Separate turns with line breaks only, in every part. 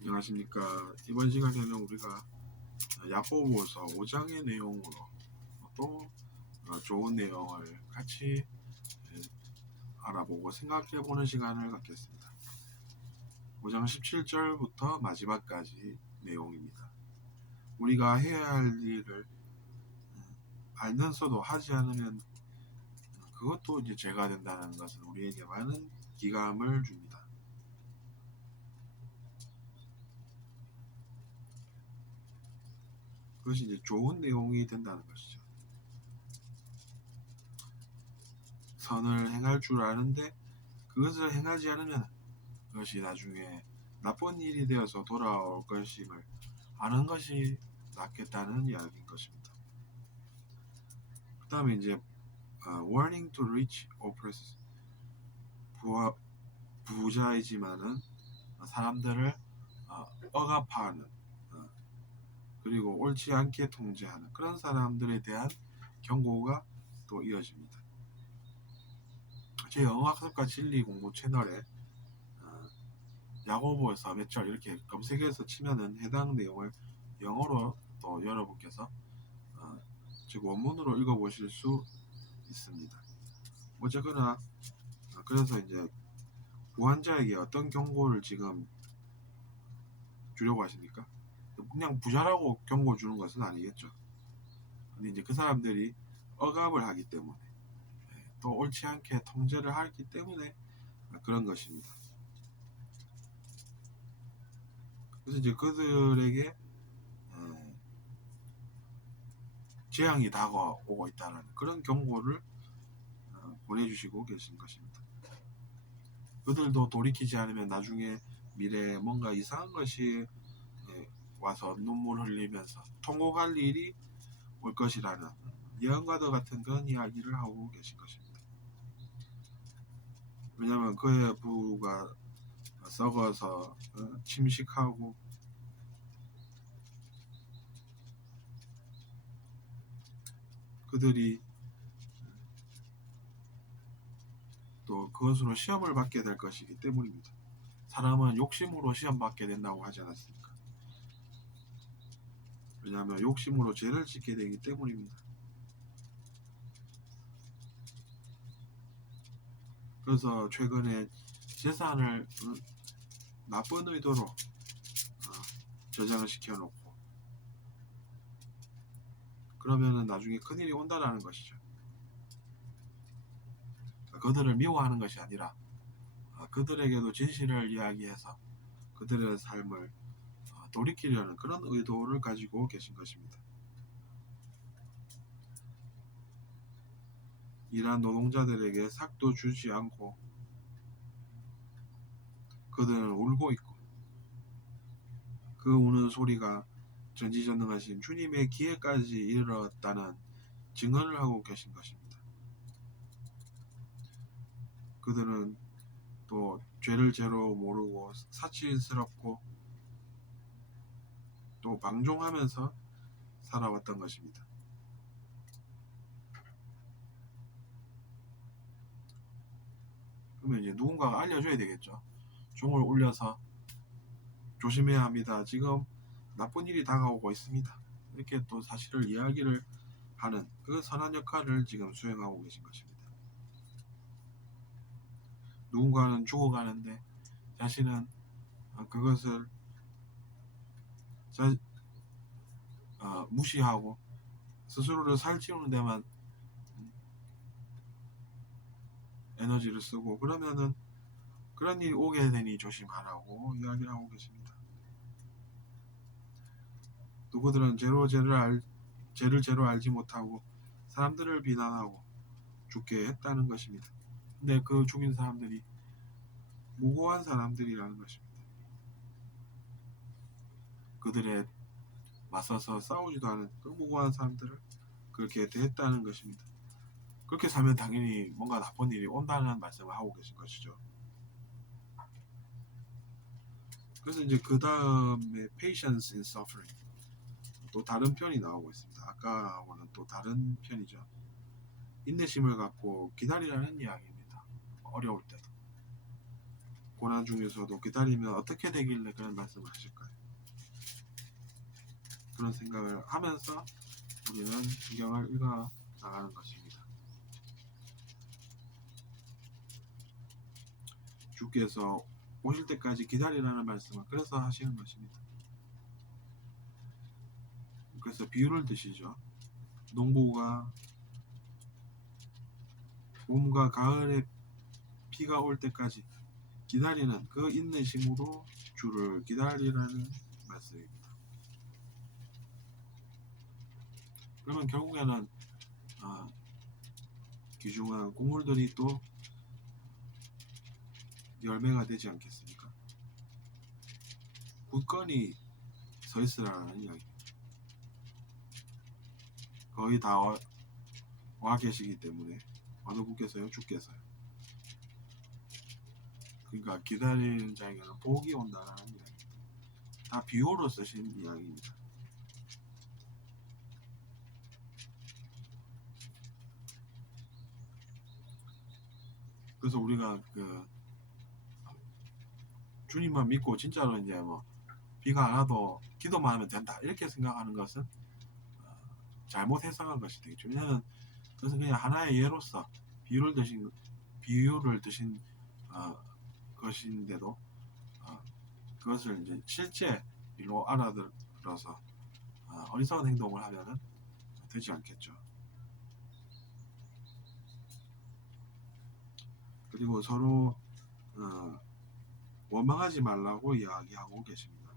안녕하십니까. 이번 시간에는 우리가 야고보서 5장의 내용으로 또 어, 좋은 내용을 같이 예, 알아보고 생각해 보는 시간을 갖겠습니다. 5장 17절부터 마지막까지 내용입니다. 우리가 해야 할 일을 음, 알면서도 하지 않으면 그것도 이제 죄가 된다는 것은 우리에게 많은 기감을 줍니다. 그것이 이제 좋은 내용이 된다는 것이죠. 선을 행할 줄 아는데 그것을 행하지 않으면 그것이 나중에 나쁜 일이 되어서 돌아올 것임을 아는 것이 낫겠다는 이야기인 것입니다. 그 다음에 이제 어, warning to rich oppressors 부하, 부자이지만은 사람들을 어, 억압하는 어, 그리고 옳지 않게 통제하는 그런 사람들에 대한 경고가 또 이어집니다. 제 영어학습과 진리 공부 채널에 어, 야고보에서 몇 절 이렇게 검색해서 치면은 해당 내용을 영어로 또 여러분께서 어, 즉 원문으로 읽어보실 수 있습니다. 어쨌거나 어, 그래서 이제 부한자에게 어떤 경고를 지금 주려고 하십니까? 그냥 부자라고 경고 주는 것은 아니겠죠. 근데 이제 그 사람들이 억압을 하기 때문에 예, 또 옳지 않게 통제를 하기 때문에 그런 것입니다. 그래서 이제 그들에게 예, 재앙이 다가오고 있다는 그런 경고를 어, 보내주시고 계신 것입니다. 그들도 돌이키지 않으면 나중에 미래에 뭔가 이상한 것이 예, 와서 눈물 흘리면서 통곡할 일이 올 것이라는 예언과도 같은 그런 이야기를 하고 계신 것입니다. 왜냐하면 그의 부가 썩어서 어, 침식하고 그들이 또 그것으로 시험을 받게 될 것이기 때문입니다. 사람은 욕심으로 시험 받게 된다고 하지 않았습니까? 왜냐하면 욕심으로 죄를 짓게 되기 때문입니다. 그래서 최근에 재산을 어, 나쁜 의도로 어, 저장을 시켜놓고 그러면은 나중에 큰일이 온다라는 것이죠. 그들을 미워하는 것이 아니라 어, 그들에게도 진실을 이야기해서 그들의 삶을 어, 돌이키려는 그런 의도를 가지고 계신 것입니다. 일한 노동자들에게 삭도 주지 않고 그들은 울고 있고 그 우는 소리가 전지전능하신 주님의 기회까지 이르렀다는 증언을 하고 계신 것입니다. 그들은 또 죄를 죄로 모르고 사치스럽고 또 방종하면서 살아왔던 것입니다. 그러면 이제 누군가가 알려줘야 되겠죠. 종을 울려서 조심해야 합니다. 지금 나쁜 일이 다가오고 있습니다. 이렇게 또 사실을 이야기를 하는 그 선한 역할을 지금 수행하고 계신 것입니다. 누군가는 죽어가는데 자신은 어, 그것을 자, 어, 무시하고 스스로를 살찌우는 데만 에너지를 쓰고 그러면은 그런 일이 오게 되니 조심하라고 이야기를 하고 계십니다. 누구들은 죄로 죄를 알 죄를 죄로 알지 못하고 사람들을 비난하고 죽게 했다는 것입니다. 근데 그 죽인 사람들이 무고한 사람들이라는 것입니다. 그들의 맞서서 싸우지도 않은 그 무고한 사람들을 그렇게 대했다는 것입니다. 그렇게 살면 당연히 뭔가 나쁜 일이 온다는 말씀을 하고 계신 것이죠. 그래서 이제 그 다음에 patience in suffering 또 다른 편이 나오고 있습니다. 아까하고는 또 다른 편이죠. 인내심을 갖고 기다리라는 이야기입니다. 어려울 때도. 고난 중에서도 기다리면 어떻게 되길래 그런 말씀을 하실까요? 그런 생각을 하면서 우리는 성경을 읽어 나가는 것입니다. 주께서 오실 때까지 기다리라는 말씀을 그래서 하시는 것입니다. 그래서 비유를 드시죠. 농부가 봄과 가을에 비가 올 때까지 기다리는 그 인내심으로 주를 기다리라는 말씀입니다. 그러면 결국에는 아, 귀중한 곡물들이 또 열매가 되지 않겠습니까? 굳건히 서 있으라는 이야기입니다. 거의 다와 계시기 때문에 어느 분께서요? 주께서요. 그러니까 기다리는 자에게는 복이 온다는 이야기입니다. 다 비유로 쓰신 이야기입니다. 그래서 우리가 그 주님만 믿고 진짜로 이제 뭐 비가 안 와도 기도만 하면 된다 이렇게 생각하는 것은 어, 잘못 해석한 것이 되겠죠. 왜냐하면 그것은 그냥 하나의 예로서 비유를 드신 비유를 드신 어, 것인데도 어, 그것을 이제 실제 일로 알아들어서 어, 어리석은 행동을 하면은 되지 않겠죠. 그리고 서로 어, 원망하지 말라고 이야기하고 계십니다.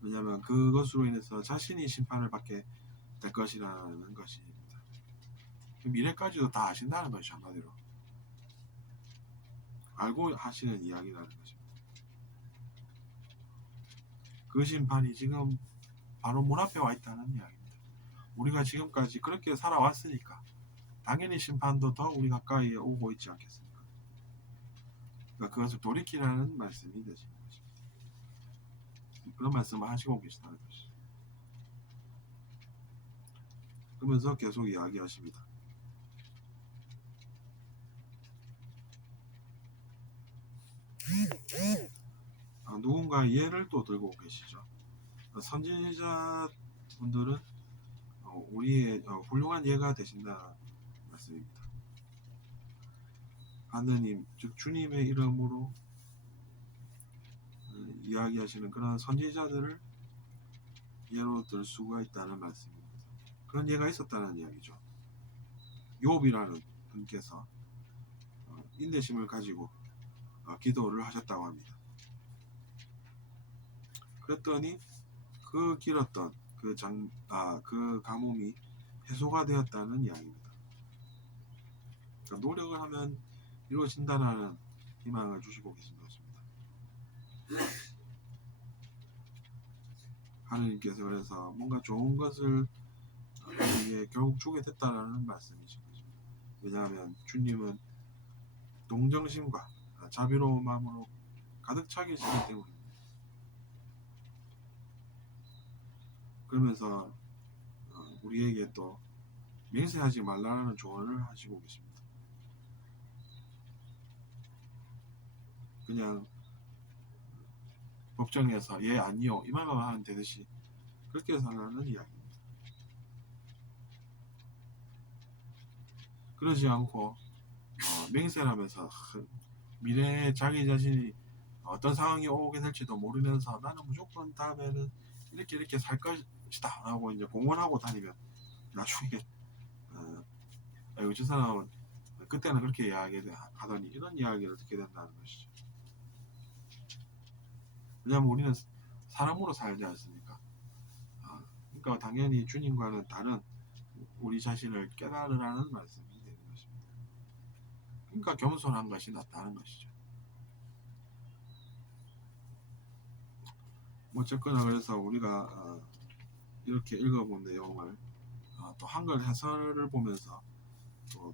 왜냐하면 그것으로 인해서 자신이 심판을 받게 될 것이라는 것입니다. 미래까지도 다 아신다는 것이 한마디로 알고 하시는 이야기라는 것입니다. 그 심판이 지금 바로 문 앞에 와 있다는 이야기입니다. 우리가 지금까지 그렇게 살아왔으니까 당연히 심판도 더 우리 가까이에 오고 있지 않겠습니까? 그러니까 그것을 돌이키라는 말씀이 되시는 것입니다. 그런 말씀을 하시고 계시다는 것이죠. 그러면서 계속 이야기하십니다. 아, 누군가 예를 또 들고 계시죠. 선지자 분들은 어, 우리의 어, 훌륭한 예가 되신다 말씀입니다. 하느님, 즉 주님의 이름으로 음, 이야기하시는 그런 선지자들을 예로 들 수가 있다는 말씀입니다. 그런 예가 있었다는 이야기죠. 욥이라는 분께서 어, 인내심을 가지고 어, 기도를 하셨다고 합니다. 그랬더니 그 길었던 그 장, 아, 그 가뭄이 해소가 되었다는 이야기입니다. 그러니까 노력을 하면 이루어진다는 희망을 주시고 계신 것입니다. 하느님께서 그래서 뭔가 좋은 것을 우리에게 결국 주게 됐다라는 말씀이신 것입니다. 왜냐하면 주님은 동정심과 자비로운 마음으로 가득 차 계시기 때문입니다. 그러면서 어, 우리에게 또 맹세하지 말라는 조언을 하시고 계십니다. 그냥 법정에서 예 아니요 이 말만 하면 되듯이 그렇게 살라는 이야기입니다. 그러지 않고 어, 맹세하면서 미래에 자기 자신이 어떤 상황이 오게 될지도 모르면서 나는 무조건 다음에는 이렇게 이렇게 살 것이다 라고 이제 공언하고 다니면 나중에 어, 아이고 저 사람은 그때는 그렇게 이야기하더니 이런 이야기를 듣게 된다는 것이죠. 왜냐하면 우리는 사람으로 살지 않습니까? 어, 그러니까 당연히 주님과는 다른 우리 자신을 깨달으라는 말씀이 되는 것입니다. 그러니까 겸손한 것이 낫다는 것이죠. 어쨌거나 그래서 우리가 어, 이렇게 읽어본 내용을 어, 또 한글 해설을 보면서 또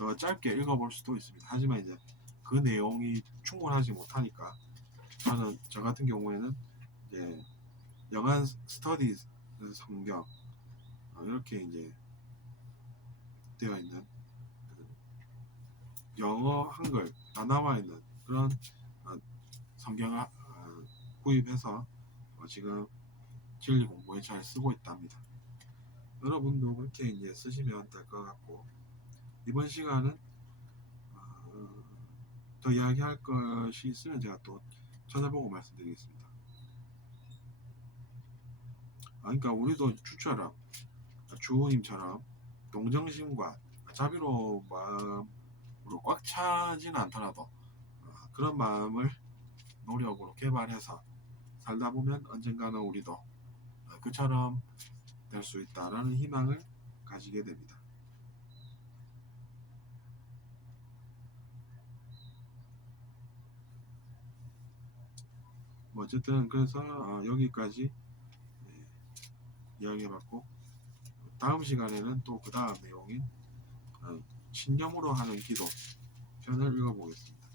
더 짧게 읽어볼 수도 있습니다. 하지만 이제 그 내용이 충분하지 못하니까 저는 저 같은 경우에는 이제 영한 스터디 성경 어, 이렇게 이제 되어 있는 그 영어 한글 다 나와 있는 그런 어, 성경을 어, 구입해서 어, 지금 진리 공부에 잘 쓰고 있답니다. 여러분도 그렇게 이제 쓰시면 될 것 같고 이번 시간은 어, 더 이야기할 것이 있으면 제가 또 찾아보고 말씀드리겠습니다. 아, 그러니까 우리도 주처럼 주호님처럼 동정심과 자비로운 마음으로 꽉 차지는 않더라도 어, 그런 마음을 노력으로 개발해서 살다 보면 언젠가는 우리도 어, 그처럼 될 수 있다라는 희망을 가지게 됩니다. 어쨌든 그래서 어, 여기까지 예, 이야기해봤고 다음 시간에는 또 그 다음 내용인 어, 신념으로 하는 기도 편을 읽어보겠습니다.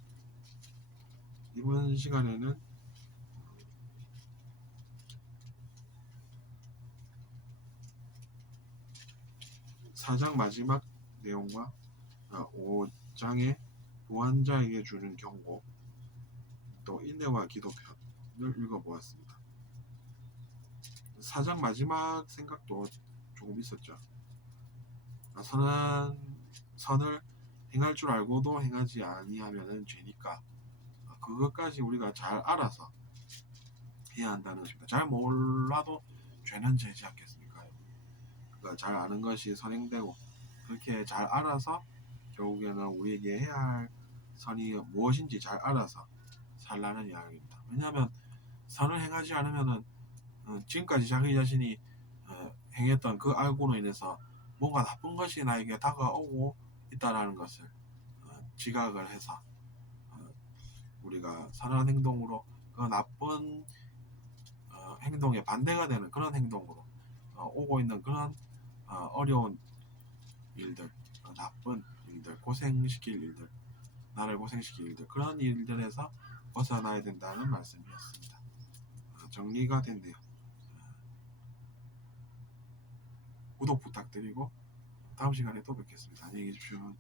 이번 시간에는 사장 마지막 내용과 5장의 보안자에게 주는 경고 또 인내와 기도편 을 읽어보았습니다. 4장 마지막 생각도 조금 있었죠. 아, 선한 선을 행할 줄 알고도 행하지 아니하면은 죄니까 아, 그것까지 우리가 잘 알아서 해야 한다는 것입니다. 잘 몰라도 죄는 죄지 않겠습니까? 그걸 잘 아는 것이 선행되고 그렇게 잘 알아서 결국에는 우리에게 해야 할 선이 무엇인지 잘 알아서 살라는 이야기입니다. 왜냐하면 선을 행하지 않으면은 어, 지금까지 자기 자신이 어, 행했던 그 알고로 인해서 뭔가 나쁜 것이 나에게 다가오고 있다라는 것을 어, 지각을 해서 어, 우리가 선한 행동으로 그 나쁜 어, 행동에 반대가 되는 그런 행동으로 어, 오고 있는 그런 어, 어려운 일들, 어, 나쁜 일들, 고생시킬 일들, 나를 고생시킬 일들 그런 일들에서 벗어나야 된다는 말씀이었습니다. 어, 정리가 됐네요. 구독 부탁드리고 다음 시간에 또 뵙겠습니다. 안녕히 계십시오.